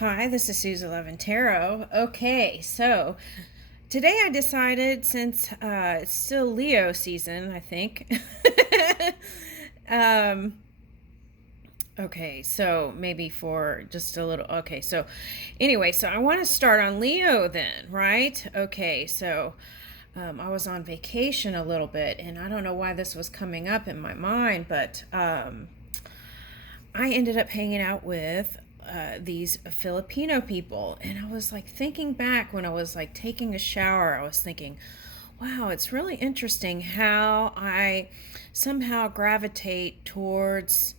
Hi, this is Susie Levin Tarot. Okay, so today I decided, since it's still Leo season, I think. um, okay, so maybe for just a little. Okay, so anyway, so I want to start on Leo then, right? Okay, so I was on vacation a little bit, and I don't know why this was coming up in my mind, but I ended up hanging out with these Filipino people, and I was like thinking back when I was like taking a shower. I was thinking, wow, it's really interesting how I somehow gravitate towards,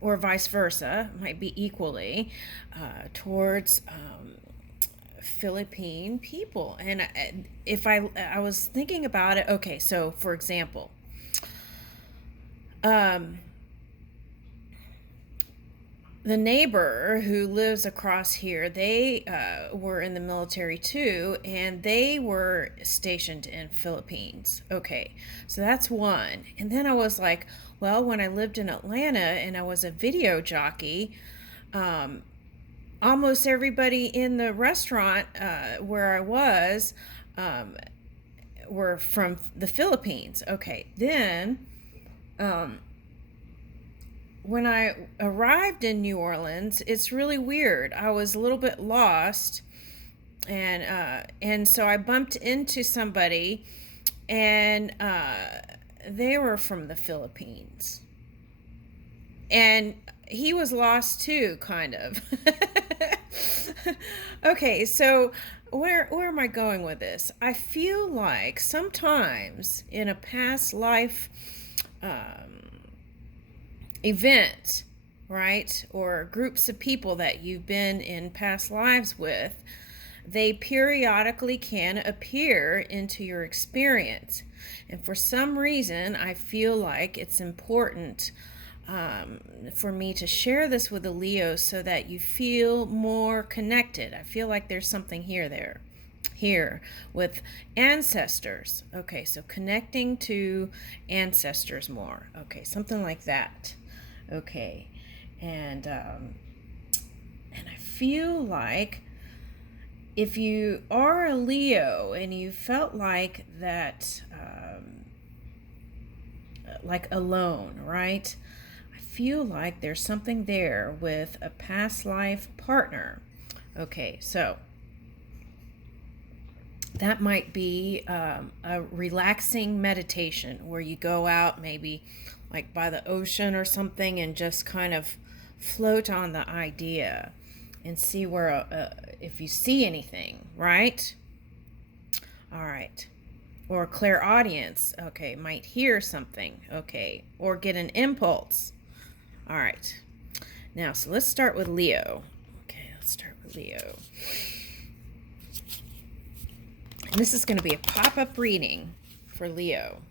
or vice versa, might be equally, towards Philippine people. And if I was thinking about it, okay, so for example, um, the neighbor who lives across here, they were in the military too, and they were stationed in Philippines. Okay, so that's one. And then I was like, well, when I lived in Atlanta and I was a video jockey, um, almost everybody in the restaurant where I was um, were from the Philippines. Okay, then um, when I arrived in New Orleans, it's really weird. I was a little bit lost, and so I bumped into somebody, and they were from the Philippines, and he was lost too, kind of. Okay, so where am I going with this? I feel like sometimes in a past life event, right? Or groups of people that you've been in past lives with, they periodically can appear into your experience. And for some reason, I feel like it's important for me to share this with the Leos so that you feel more connected. I feel like there's something here with ancestors. Okay, so connecting to ancestors more. Okay, something like that. Okay, and I feel like if you are a Leo and you felt like that, like alone, right? I feel like there's something there with a past life partner. Okay, so that might be a relaxing meditation where you go out maybe like by the ocean or something and just kind of float on the idea and see where if you see anything, right? All right. Or clairaudience, okay, might hear something, okay, or get an impulse. All right. Now, so let's start with Leo. Okay, let's start with Leo. And this is going to be a pop-up reading for Leo.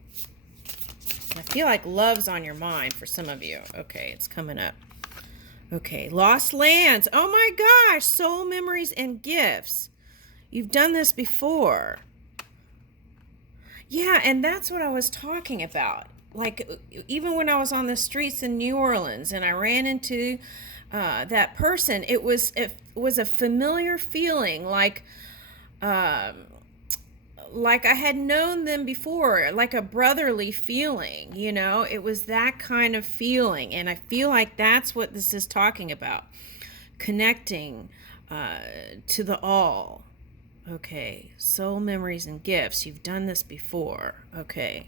I feel like love's on your mind for some of you. Okay, it's coming up. Okay, lost lands. Oh my gosh, soul memories and gifts. You've done this before. Yeah, and that's what I was talking about. Like, even when I was on the streets in New Orleans and I ran into that person, it was a familiar feeling, um, like I had known them before, like a brotherly feeling, you know? It was that kind of feeling. And I feel like that's what this is talking about, connecting to the all. Okay, soul memories and gifts. You've done this before. Okay.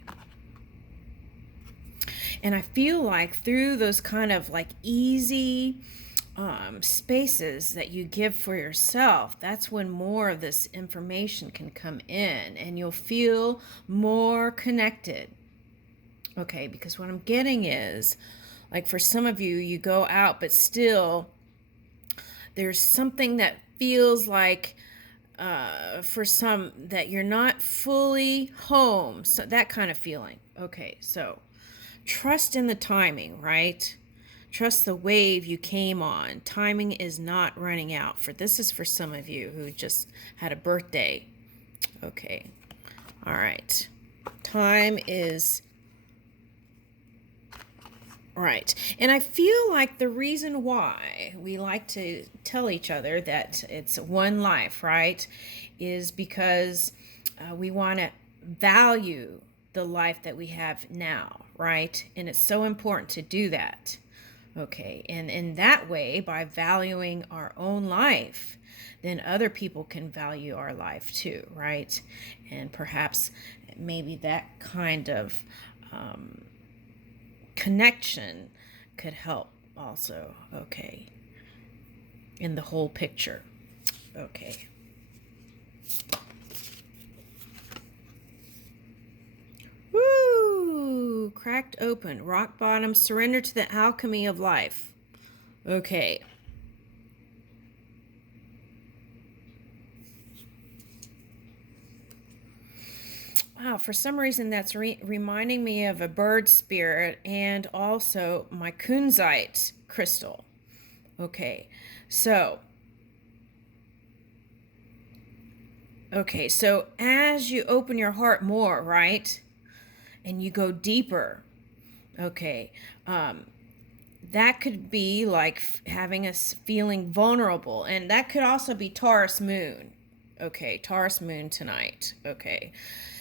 And I feel like through those kind of like easy spaces that you give for yourself, that's when more of this information can come in and you'll feel more connected. Okay, because what I'm getting is, like, for some of you, you go out, but still there's something that feels like for some that you're not fully home. So that kind of feeling. Okay, so trust in the timing, right? Trust the wave you came on. Timing is not running out. For this is for some of you who just had a birthday. Okay. All right. Time is Right. And I feel like the reason why we like to tell each other that it's one life, right, is because we want to value the life that we have now, right? And it's so important to do that. Okay. And in that way, by valuing our own life, then other people can value our life too, right? And perhaps maybe that kind of connection could help also, okay, in the whole picture. Okay. Woo! Cracked open, rock bottom, surrender to the alchemy of life. Okay. Wow, for some reason that's reminding me of a bird spirit and also my kunzite crystal. Okay, so as you open your heart more, right, and you go deeper, okay, that could be like having us feeling vulnerable, and that could also be Taurus moon. Okay, Taurus moon tonight. Okay,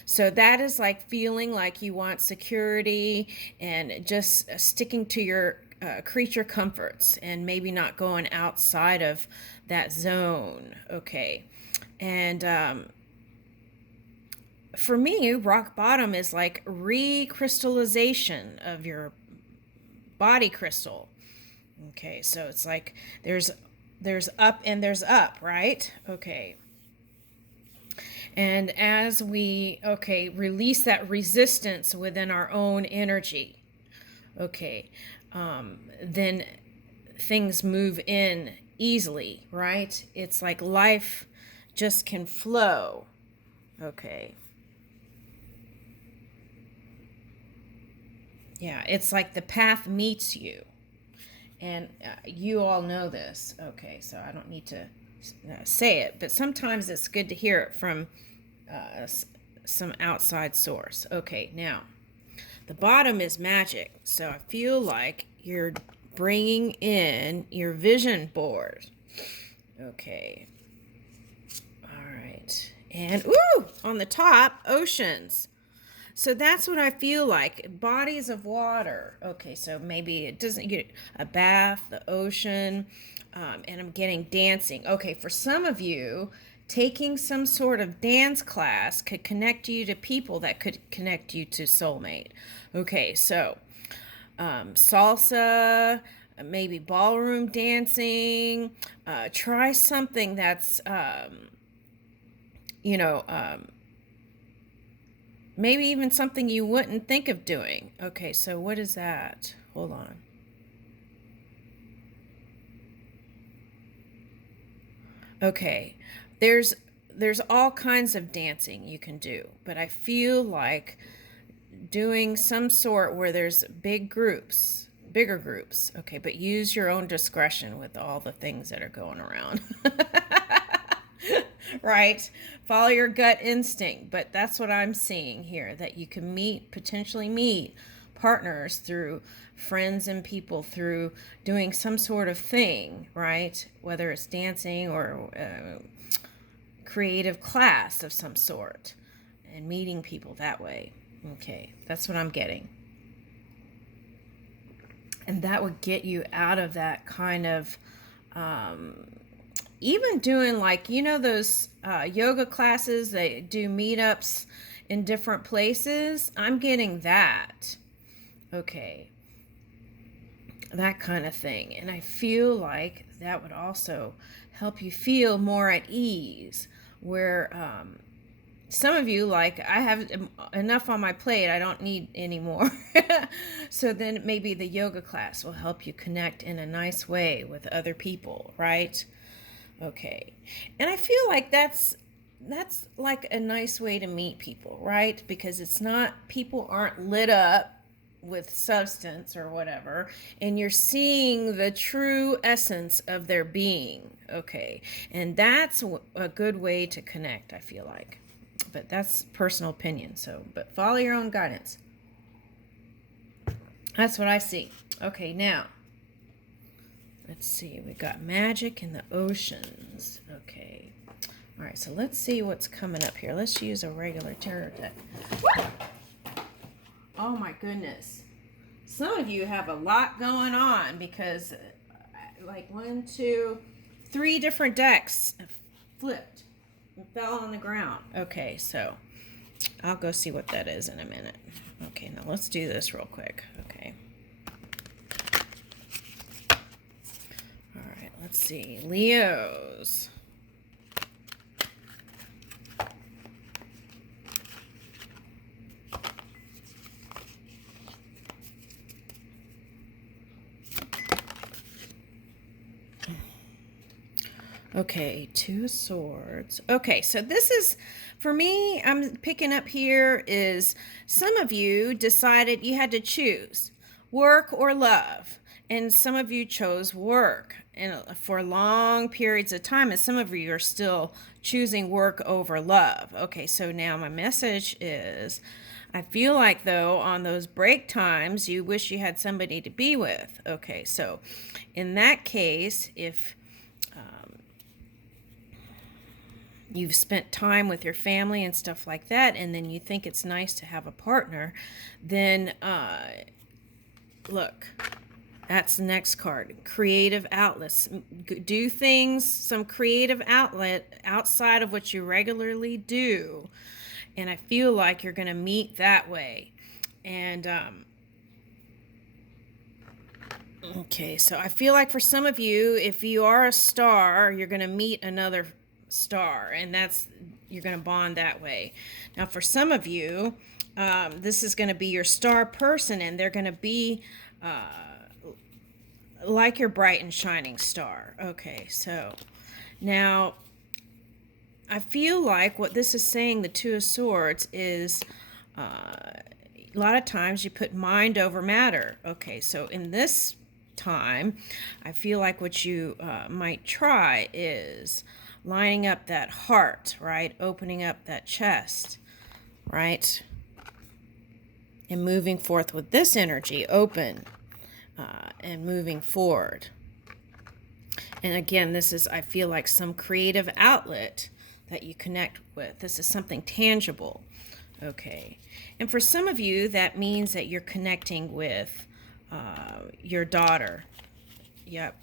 so that is like feeling like you want security and just sticking to your creature comforts and maybe not going outside of that zone. Okay, and for me, rock bottom is like recrystallization of your body crystal. Okay, so it's like there's up and there's up, right? Okay. And as we release that resistance within our own energy, okay, then things move in easily, right? It's like life just can flow. Okay. Yeah, it's like the path meets you. And you all know this. Okay, so I don't need to say it, but sometimes it's good to hear it from some outside source. Okay, now the bottom is magic. So I feel like you're bringing in your vision board. Okay. All right. And ooh, on the top, oceans. So that's what I feel like. Bodies of water. Okay, so maybe it doesn't get a bath, the ocean, and I'm getting dancing. Okay, for some of you, taking some sort of dance class could connect you to people that could connect you to soulmate. Okay, so salsa, maybe ballroom dancing. Try something that's, you know, maybe even something you wouldn't think of doing. Okay, so what is that? Hold on. Okay, there's all kinds of dancing you can do, but I feel like doing some sort where there's bigger groups. Okay, but use your own discretion with all the things that are going around. Right? Follow your gut instinct, but that's what I'm seeing here, that you can potentially meet partners through friends and people through doing some sort of thing, right? Whether it's dancing or creative class of some sort, and meeting people that way. Okay, that's what I'm getting. And that would get you out of that kind of even doing, like, those yoga classes, they do meetups in different places. I'm getting that. Okay. That kind of thing. And I feel like that would also help you feel more at ease, where some of you, like, I have enough on my plate, I don't need any more. So then maybe the yoga class will help you connect in a nice way with other people, right? Okay. And I feel like that's like a nice way to meet people, right? Because people aren't lit up with substance or whatever, and you're seeing the true essence of their being. Okay. And that's a good way to connect, I feel like. But that's personal opinion. But follow your own guidance. That's what I see. Okay, now, let's see. We got magic in the oceans. Okay. All right, so let's see what's coming up here. Let's use a regular tarot deck. Oh my goodness. Some of you have a lot going on because like 1, 2, 3 different decks flipped and fell on the ground. Okay, so I'll go see what that is in a minute. Okay, now let's do this real quick. Okay. All right, let's see. Leos. Okay, 2 of Swords. Okay, so this is, for me, I'm picking up here is some of you decided you had to choose work or love. And some of you chose work and for long periods of time. And some of you are still choosing work over love. Okay, so now my message is, I feel like, though, on those break times, you wish you had somebody to be with. Okay, so in that case, if you've spent time with your family and stuff like that, and then you think it's nice to have a partner, then look, that's the next card. Creative outlets. Do things, some creative outlet outside of what you regularly do. And I feel like you're going to meet that way. And okay, so I feel like for some of you, if you are a star, you're going to meet another star, and that's, you're going to bond that way. Now for some of you, this is going to be your star person, and they're going to be like your bright and shining star. Okay, so now I feel like what this is saying, the 2 of Swords, is a lot of times you put mind over matter. Okay, so in this time, I feel like what you might try is lining up that heart, right? Opening up that chest, right? And moving forth with this energy, open and moving forward. And again, this is, I feel like, some creative outlet that you connect with. This is something tangible. Okay. And for some of you, that means that you're connecting with your daughter. Yep.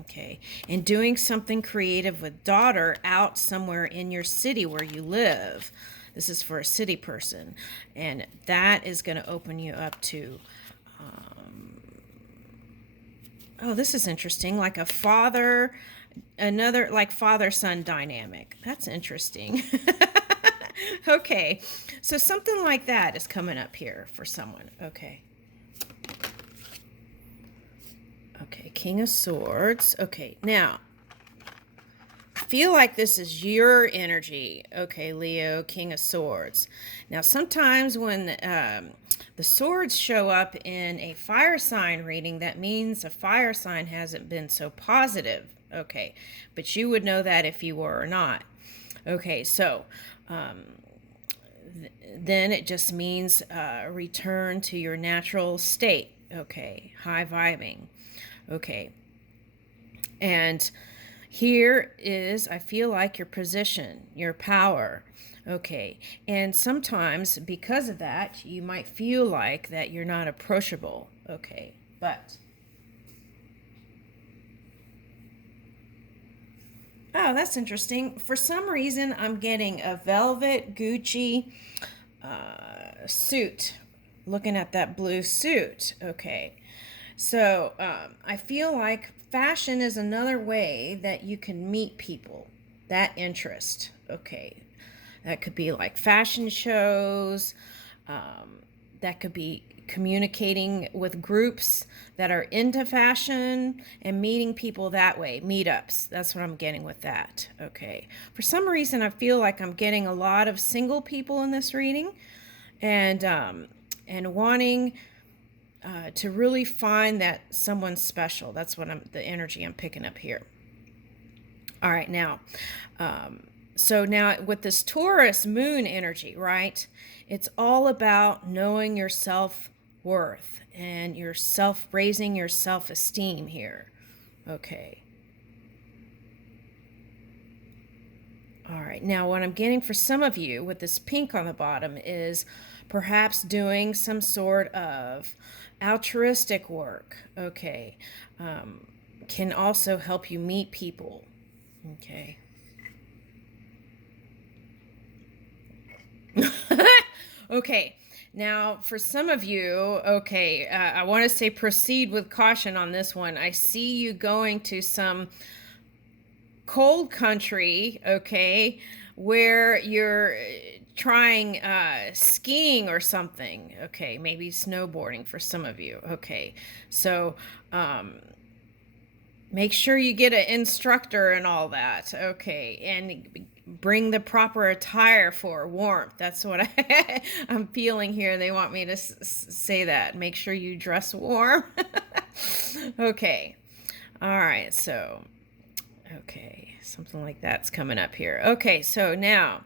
Okay. And doing something creative with daughter out somewhere in your city where you live. This is for a city person. And that is going to open you up to, oh, this is interesting. Like a father, another like father-son dynamic. That's interesting. Okay. So something like that is coming up here for someone. Okay. Okay, King of Swords. Okay, now, I feel like this is your energy. Okay, Leo, King of Swords. Now, sometimes when the swords show up in a fire sign reading, that means a fire sign hasn't been so positive. Okay, but you would know that if you were or not. Okay, so then it just means return to your natural state. Okay, high vibing. Okay. And here is, I feel like, your position, your power. Okay. And sometimes because of that, you might feel like that you're not approachable. Okay. But, oh, that's interesting. For some reason, I'm getting a velvet Gucci suit. Looking at that blue suit. Okay. So I feel like fashion is another way that you can meet people, that interest. Okay, that could be like fashion shows, that could be communicating with groups that are into fashion and meeting people that way, meetups. That's what I'm getting with that. Okay, for some reason I feel like I'm getting a lot of single people in this reading, and wanting to really find that someone special. That's what the energy I'm picking up here. All right, now, so now with this Taurus moon energy, right? It's all about knowing yourself worth and raising your self-esteem here. Okay. All right. Now, what I'm getting for some of you with this pink on the bottom is perhaps doing some sort of altruistic work. Okay. Can also help you meet people. Okay. Okay. Now, for some of you, okay, I want to say proceed with caution on this one. I see you going to some cold country, okay, where you're trying skiing or something. Okay, maybe snowboarding for some of you. Okay, so make sure you get an instructor and all that. Okay, and bring the proper attire for warmth. That's what I'm feeling here. They want me to say that. Make sure you dress warm. Okay, all right, so okay, something like that's coming up here. Okay, so now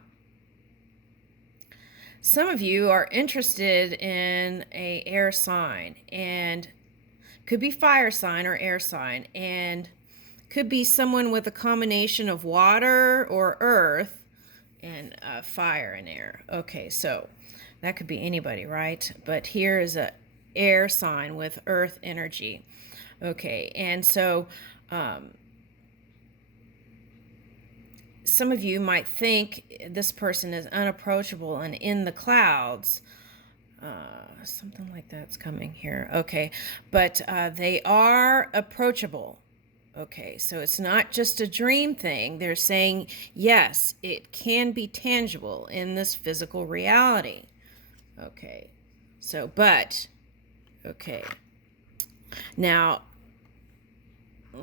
some of you are interested in a air sign, and could be fire sign or air sign, and could be someone with a combination of water or earth and fire and air. Okay, so that could be anybody, right? But here is a air sign with earth energy. Okay, and so some of you might think this person is unapproachable and in the clouds. Something like that's coming here. Okay, but they are approachable. Okay, so it's not just a dream thing. They're saying, yes, it can be tangible in this physical reality. Okay, so, but, okay. Now,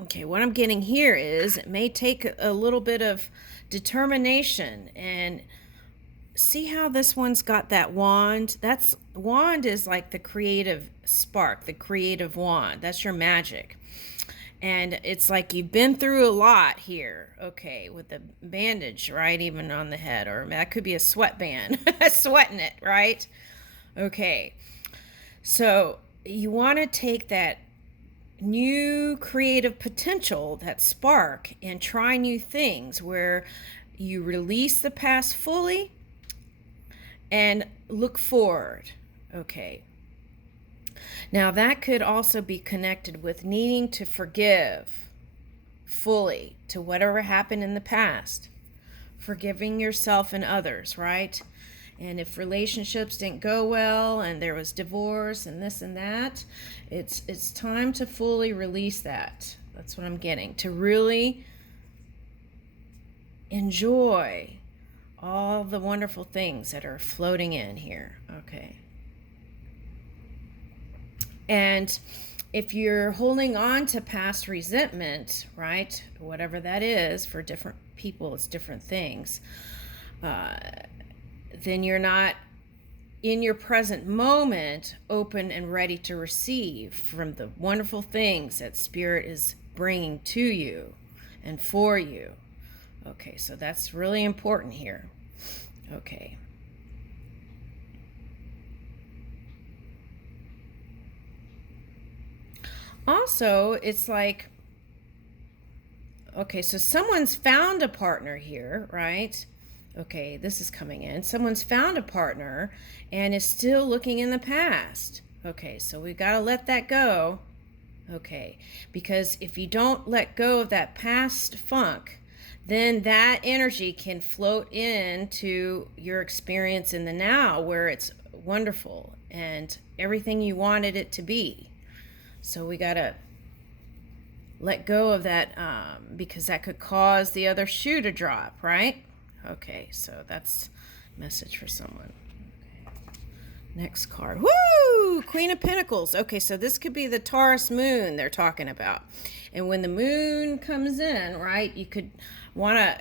okay, what I'm getting here is it may take a little bit of determination, and see how this one's got that wand? Wand is like the creative spark, the creative wand. That's your magic. And it's like you've been through a lot here, okay, with the bandage, right, even on the head, or that could be a sweatband, sweating it, right? Okay, so you want to take that new creative potential, that spark, and try new things where you release the past fully and look forward, okay. Now, that could also be connected with needing to forgive fully to whatever happened in the past. Forgiving yourself and others, right? And if relationships didn't go well and there was divorce and this and that, it's time to fully release that. That's what I'm getting. To really enjoy all the wonderful things that are floating in here. Okay. And if you're holding on to past resentment, right, whatever that is, for different people, it's different things, then you're not in your present moment open and ready to receive from the wonderful things that Spirit is bringing to you and for you. Okay, so that's really important here. Okay. Also, it's like, okay, so someone's found a partner here, right? Okay, this is coming in. Someone's found a partner and is still looking in the past. Okay, so we got to let that go. Okay, because if you don't let go of that past funk, then that energy can float into your experience in the now, where it's wonderful and everything you wanted it to be. So we got to let go of that because that could cause the other shoe to drop, right? Okay, so that's a message for someone. Okay. Next card. Woo! Queen of Pentacles. Okay, so this could be the Taurus moon they're talking about. And when the moon comes in, right, you could want to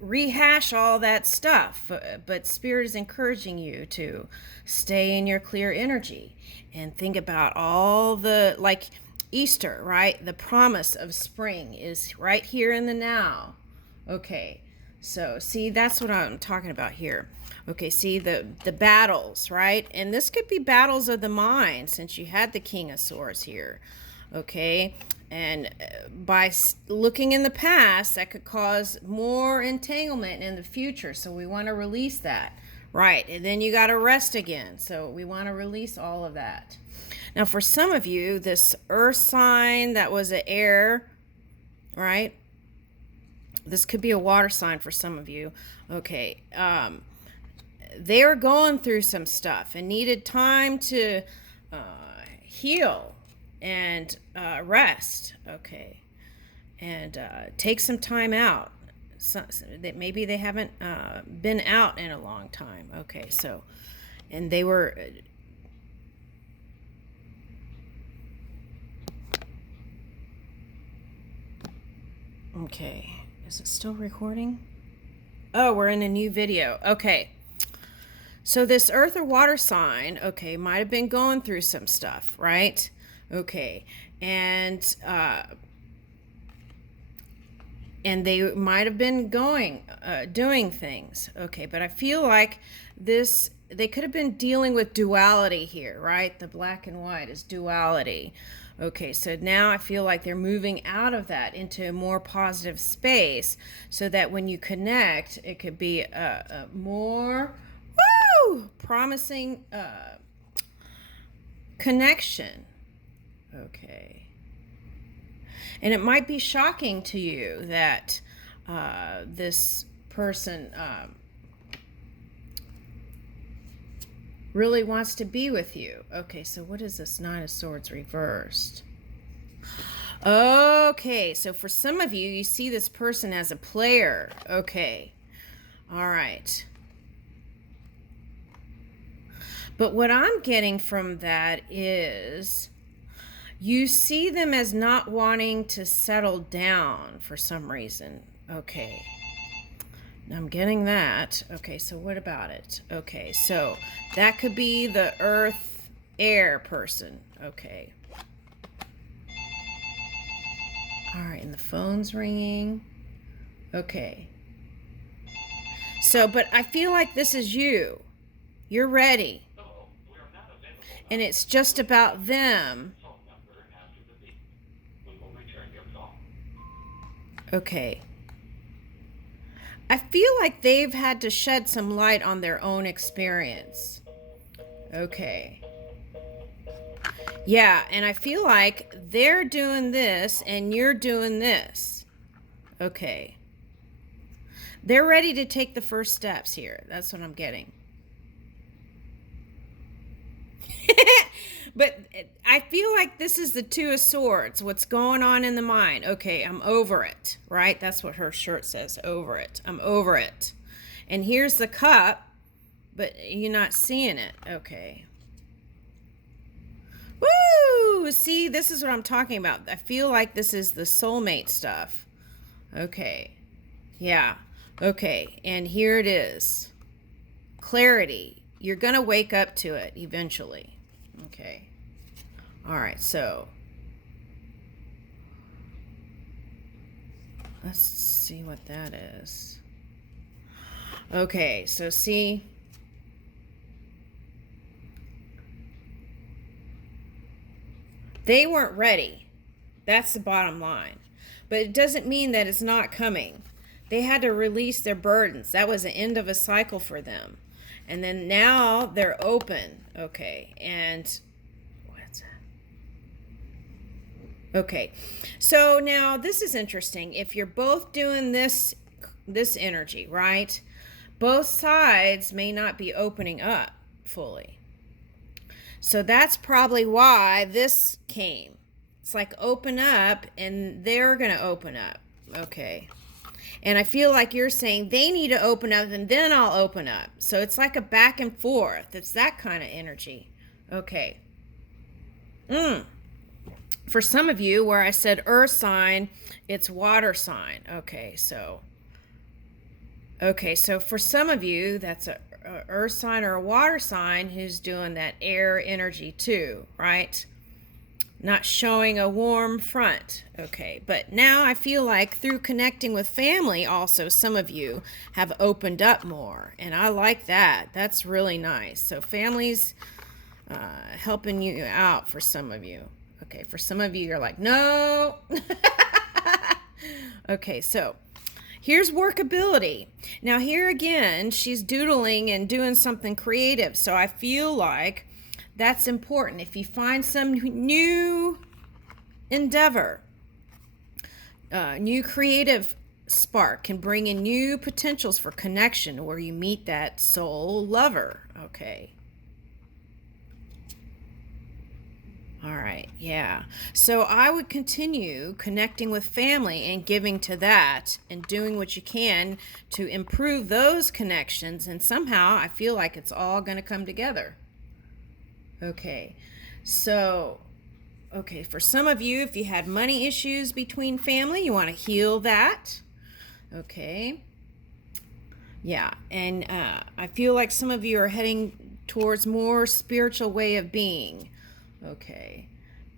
rehash all that stuff, but Spirit is encouraging you to stay in your clear energy and think about all the, like Easter, right? The promise of spring is right here in the now. Okay, So see, that's what I'm talking about here. Okay, see the battles, right? And this could be battles of the mind, since you had the King of Swords here. Okay, and by looking in the past, that could cause more entanglement in the future. So we want to release that, right? And then you got to rest again. So we want to release all of that. Now, for some of you, this earth sign that was an air, right? This could be a water sign for some of you. Okay. They were going through some stuff and needed time to heal and rest. Okay. And take some time out. So, that maybe they haven't been out in a long time. Okay. So, and they were... Okay. Is it still recording? Oh, we're in a new video. Okay. So this earth or water sign, okay, might have been going through some stuff, right? Okay. And they might have been doing things. Okay, but I feel like they could have been dealing with duality here, right? The black and white is duality. Okay, so now I feel like they're moving out of that into a more positive space, so that when you connect, it could be a more promising connection. Okay. And it might be shocking to you that this person really wants to be with you. Okay, so what is this Nine of Swords reversed? Okay, so for some of you, you see this person as a player. Okay, all right. But what I'm getting from that is you see them as not wanting to settle down for some reason. Okay. I'm getting that. Okay, so what about it? Okay, so that could be the earth air person. Okay. All right, and the phone's ringing. Okay. So, but I feel like this is you. You're ready. And it's just about them. Okay. I feel like they've had to shed some light on their own experience. Okay. Yeah, and I feel like they're doing this and you're doing this. Okay. They're ready to take the first steps here. That's what I'm getting. But I feel like this is the Two of Swords. What's going on in the mind? Okay, I'm over it, right? That's what her shirt says, over it. I'm over it. And here's the cup, but you're not seeing it. Okay. Woo! See, this is what I'm talking about. I feel like this is the soulmate stuff. Okay. Yeah. Okay, and here it is. Clarity. You're going to wake up to it eventually. Okay. All right, so let's see what that is. Okay, so see, they weren't ready. That's the bottom line. But it doesn't mean that it's not coming. They had to release their burdens. That was the end of a cycle for them. And then now they're open. Okay. And what's that? Okay. So now this is interesting. If you're both doing this energy, right? Both sides may not be opening up fully. So that's probably why this came. It's like open up, and they're going to open up. Okay. And I feel like you're saying they need to open up and then I'll open up. So it's like a back and forth. It's that kind of energy. Okay. For some of you, where I said earth sign, it's water sign. Okay, so for some of you, that's a earth sign or a water sign who's doing that air energy too, right? not showing a warm front. Okay, but now I feel like through connecting with family also, some of you have opened up more, and I like that. That's really nice. So families helping you out for some of you. Okay, for some of you, you're like, no. Okay, so here's workability. Now here again, she's doodling and doing something creative. So I feel like that's important. If you find some new endeavor, new creative spark can bring in new potentials for connection where you meet that soul lover. Okay. All right, yeah. So I would continue connecting with family and giving to that and doing what you can to improve those connections. And somehow I feel like it's all going to come together. Okay, so, okay, for some of you, if you had money issues between family, you want to heal that. Okay. Yeah, and I feel like some of you are heading towards more spiritual way of being. Okay,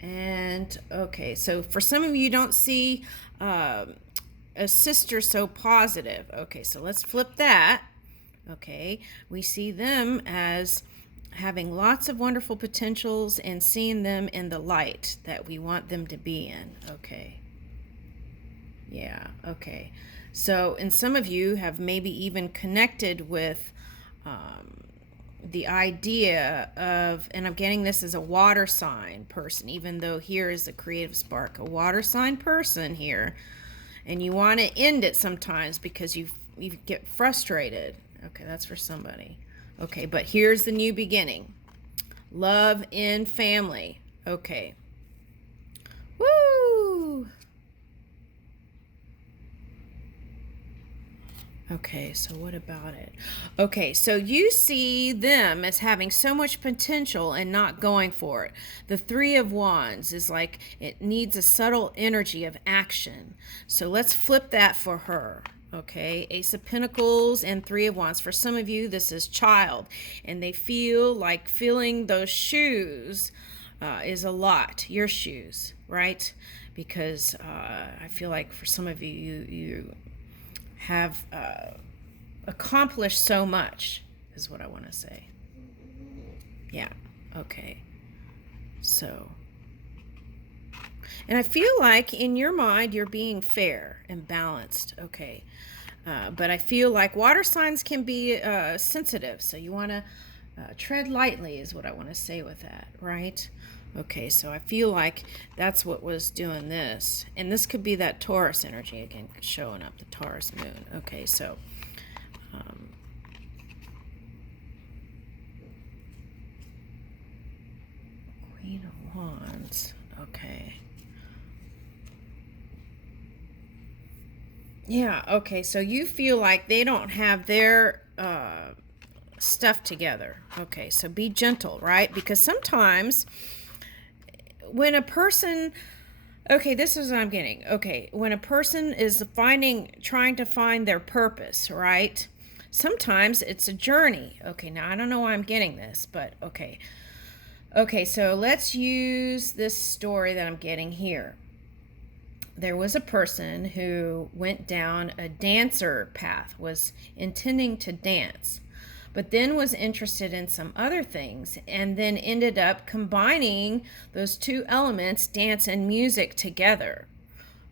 and okay, so for some of you don't see a sister so positive. Okay, so let's flip that. Okay, we see them as having lots of wonderful potentials and seeing them in the light that we want them to be in. Okay, yeah, okay. So, and some of you have maybe even connected with the idea of, and I'm getting this as a water sign person, even though here is a creative spark, a water sign person here, and you want to end it sometimes because you get frustrated. Okay, that's for somebody. Okay, but here's the new beginning. Love in family. Okay. Woo! Okay, so what about it? Okay, so you see them as having so much potential and not going for it. The Three of Wands is like it needs a subtle energy of action. So let's flip that for her. Okay, Ace of Pentacles and Three of Wands. For some of you, this is child, and they feel like filling those shoes is a lot. Your shoes, right? Because I feel like for some of you, you have accomplished so much, is what I want to say. Yeah, okay. So, and I feel like in your mind you're being fair and balanced, okay. But I feel like water signs can be sensitive, so you want to tread lightly, is what I want to say with that, right? Okay, so I feel like that's what was doing this. And this could be that Taurus energy again, showing up, the Taurus moon. Okay, so Queen of Wands. Okay. Yeah, okay, so you feel like they don't have their stuff together. Okay, so be gentle, right? Because sometimes when a person, okay, this is what I'm getting. Okay, when a person is trying to find their purpose, right? Sometimes it's a journey. Okay, now I don't know why I'm getting this, but okay. Okay, so let's use this story that I'm getting here. There was a person who went down a dancer path, was intending to dance, but then was interested in some other things, and then ended up combining those two elements, dance and music, together.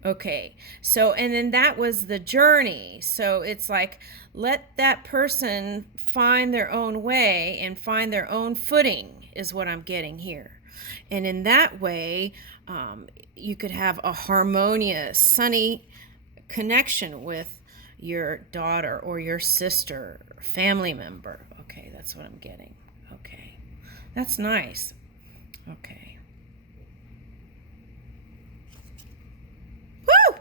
Okay, so, and then that was the journey. So it's like, let that person find their own way and find their own footing, is what I'm getting here. And in that way, you could have a harmonious, sunny connection with your daughter or your sister, or family member. Okay, that's what I'm getting. Okay, that's nice. Okay. Woo!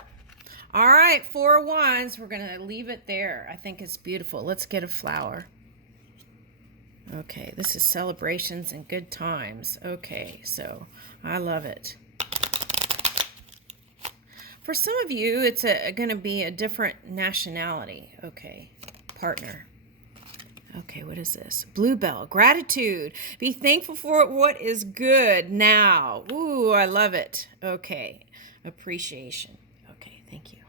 All right, Four of Wands. We're going to leave it there. I think it's beautiful. Let's get a flower. Okay, this is celebrations and good times. Okay, so I love it. For some of you, it's going to be a different nationality. Okay, partner. Okay, what is this? Bluebell, gratitude. Be thankful for what is good now. Ooh, I love it. Okay, appreciation. Okay, thank you.